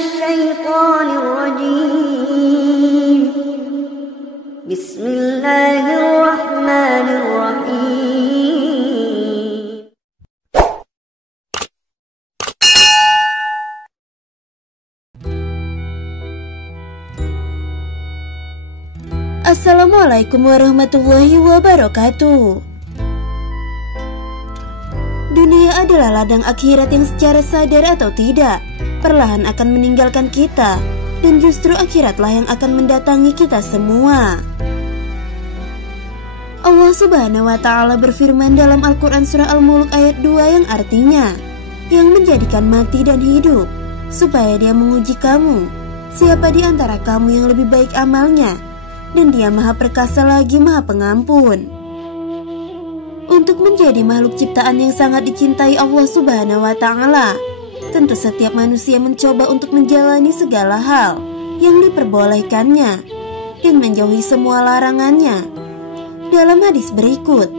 الشيطان الرجيم بسم الله الرحمن الرحيم. Assalamualaikum warahmatullahi wabarakatuh. Dunia adalah ladang akhirat yang secara sadar atau tidak perlahan akan meninggalkan kita, dan justru akhiratlah yang akan mendatangi kita semua. Allah Subhanahu wa Ta'ala berfirman dalam Al-Quran Surah Al-Mulk ayat 2 yang artinya, yang menjadikan mati dan hidup supaya dia menguji kamu, siapa di antara kamu yang lebih baik amalnya, dan dia maha perkasa lagi maha pengampun. Untuk menjadi makhluk ciptaan yang sangat dicintai Allah Subhanahu wa Ta'ala, tentu setiap manusia mencoba untuk menjalani segala hal yang diperbolehkannya dan menjauhi semua larangannya. Dalam hadis berikut,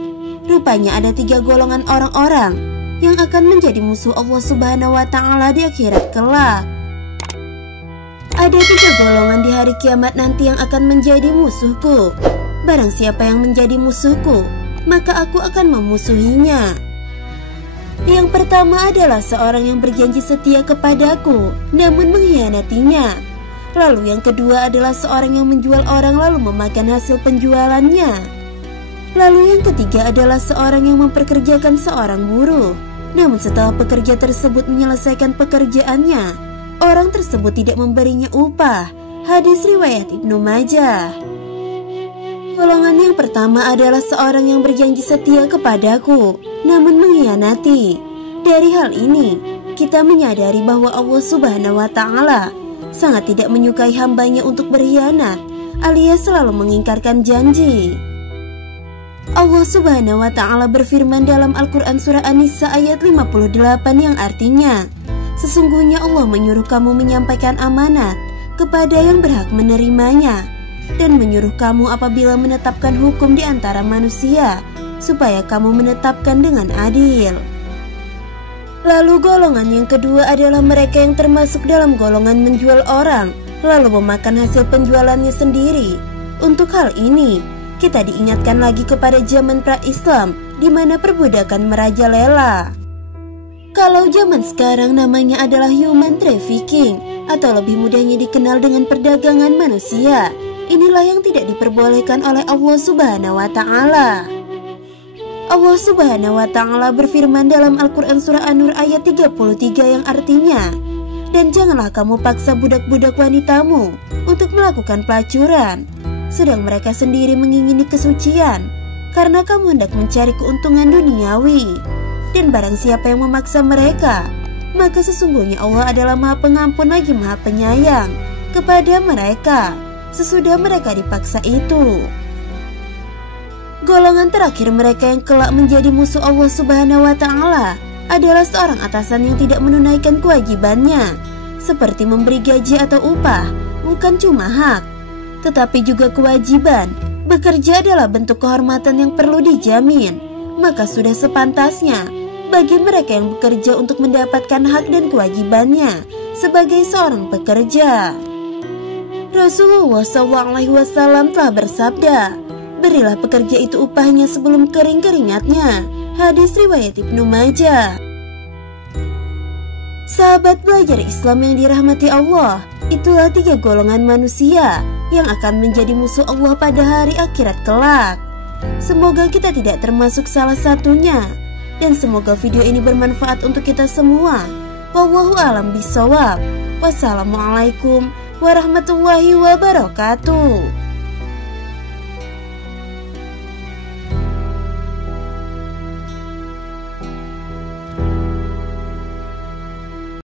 rupanya ada 3 golongan orang-orang yang akan menjadi musuh Allah Subhanahu wa Ta'ala di akhirat kelak. Ada 3 golongan di hari kiamat nanti yang akan menjadi musuhku. Barang siapa yang menjadi musuhku, maka aku akan memusuhinya. Yang pertama adalah seorang yang berjanji setia kepadaku namun mengkhianatinya. Lalu yang kedua adalah seorang yang menjual orang lalu memakan hasil penjualannya. Lalu yang ketiga adalah seorang yang memperkerjakan seorang buruh, namun setelah pekerja tersebut menyelesaikan pekerjaannya, orang tersebut tidak memberinya upah. Hadis riwayat Ibnu Majah. Golongan yang pertama adalah seorang yang berjanji setia kepadaku namun mengkhianati. Dari hal ini, kita menyadari bahwa Allah Subhanahu wa Ta'ala sangat tidak menyukai hambanya untuk berkhianat, alias selalu mengingkarkan janji. Allah Subhanahu wa Ta'ala berfirman dalam Al-Quran Surah An-Nisa ayat 58 yang artinya, sesungguhnya Allah menyuruh kamu menyampaikan amanat kepada yang berhak menerimanya, dan menyuruh kamu apabila menetapkan hukum di antara manusia, supaya kamu menetapkan dengan adil. Lalu golongan yang kedua adalah mereka yang termasuk dalam golongan menjual orang, lalu memakan hasil penjualannya sendiri. Untuk hal ini, kita diingatkan lagi kepada zaman pra-Islam, di mana perbudakan merajalela. Kalau zaman sekarang namanya adalah human trafficking, atau lebih mudahnya dikenal dengan perdagangan manusia. Inilah yang tidak diperbolehkan oleh Allah Subhanahu wa Ta'ala. Allah Subhanahu wa Ta'ala berfirman dalam Al-Quran Surah An-Nur ayat 33 yang artinya, dan janganlah kamu paksa budak-budak wanitamu untuk melakukan pelacuran, sedang mereka sendiri mengingini kesucian, karena kamu hendak mencari keuntungan duniawi. Dan barang siapa yang memaksa mereka, maka sesungguhnya Allah adalah maha pengampun lagi maha penyayang kepada mereka sesudah mereka dipaksa itu. Golongan terakhir mereka yang kelak menjadi musuh Allah Subhanahu wa Ta'ala adalah seorang atasan yang tidak menunaikan kewajibannya, seperti memberi gaji atau upah, bukan cuma hak, tetapi juga kewajiban. Bekerja adalah bentuk kehormatan yang perlu dijamin, maka sudah sepantasnya bagi mereka yang bekerja untuk mendapatkan hak dan kewajibannya sebagai seorang pekerja. Rasulullah SAW telah bersabda, berilah pekerja itu upahnya sebelum kering keringatnya. Hadis riwayat Ibnu Majah. Sahabat belajar Islam yang dirahmati Allah, itulah 3 golongan manusia yang akan menjadi musuh Allah pada hari akhirat kelak. Semoga kita tidak termasuk salah satunya, dan semoga video ini bermanfaat untuk kita semua. Wallahu a'lam bishawab. Wassalamualaikum warahmatullahi wabarakatuh.